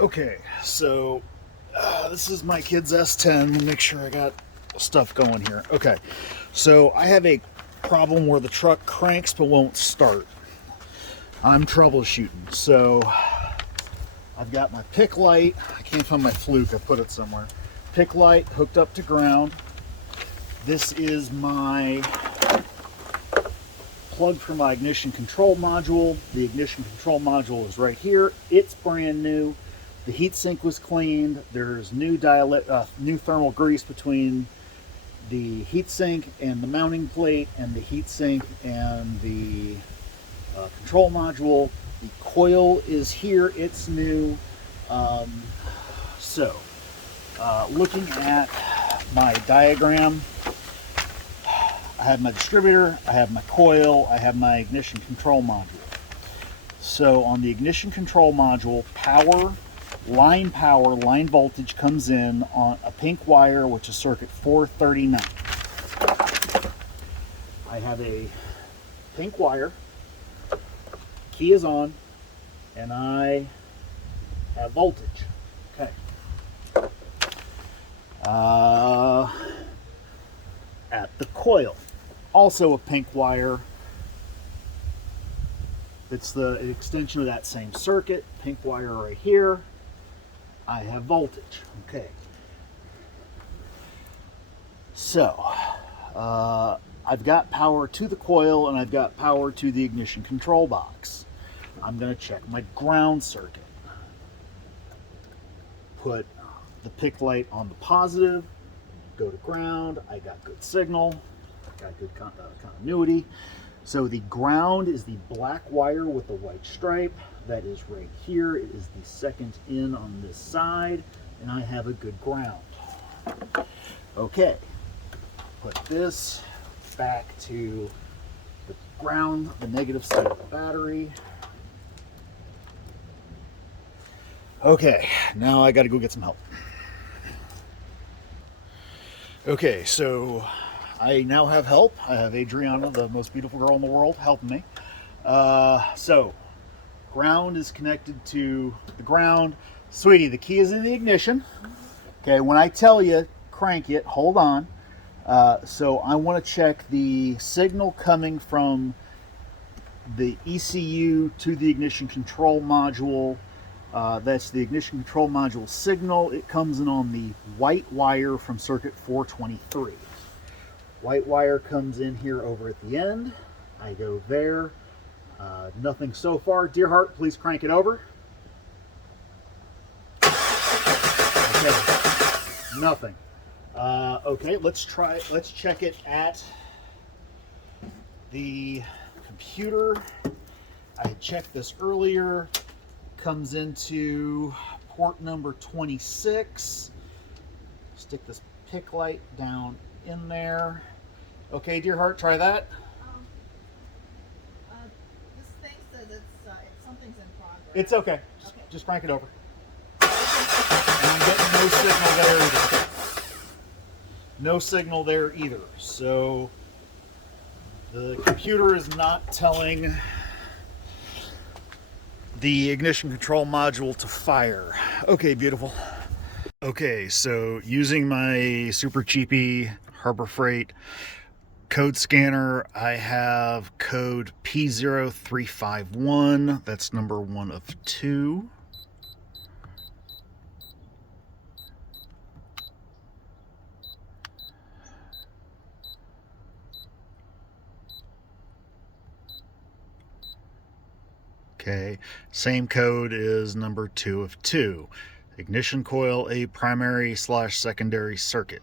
Okay, so this is my kid's S-10. Make sure I got stuff going here. Okay, so I have a problem where the truck cranks but won't start. I'm troubleshooting. So I've got my pick light. I can't find my fluke. I put it somewhere. Pick light hooked up to ground. This is my plug for my ignition control module. The ignition control module is right here. It's brand new. The heatsink was cleaned. There's new thermal grease between the heatsink and the mounting plate, and the heatsink and the control module. The coil is here. It's new. Looking at my diagram, I have my distributor, I have my coil, I have my ignition control module. So on the ignition control module, line voltage comes in on a pink wire, which is circuit 439. I have a pink wire, key is on, and I have voltage. Okay. At the coil, also a pink wire. It's the extension of that same circuit. Pink wire right here. I have voltage. Okay. So, I've got power to the coil and I've got power to the ignition control box. I'm going to check my ground circuit. Put the pick light on the positive, go to ground. I got good signal, got good continuity. So the ground is the black wire with the white stripe. That is right here. It is the second in on this side, and I have a good ground. Okay, put this back to the ground, the negative side of the battery. Okay, now I gotta go get some help. Okay, so I now have help. I have Adriana, the most beautiful girl in the world, helping me. So, ground is connected to the ground. Sweetie, the key is in the ignition. Okay, when I tell you, crank it, hold on. So I want to check the signal coming from the ECU to the ignition control module. That's the ignition control module signal. It comes in on the white wire from circuit 423. White wire comes in here over at the end. I go there. Nothing so far. Dear heart, please crank it over. Okay, nothing. Okay, let's check it at the computer. I checked this earlier. Comes into port number 26. Stick this pick light down in there. Okay, dear heart, try that. This thing says something's in progress. It's okay. Just crank it over. And I'm getting no signal there either. No signal there either. So the computer is not telling the ignition control module to fire. Okay, beautiful. Okay, so using my super cheapy Harbor Freight code scanner, I have code P0351. That's number 1 of 2. Okay, same code is number 2 of 2. Ignition coil, a primary/secondary circuit.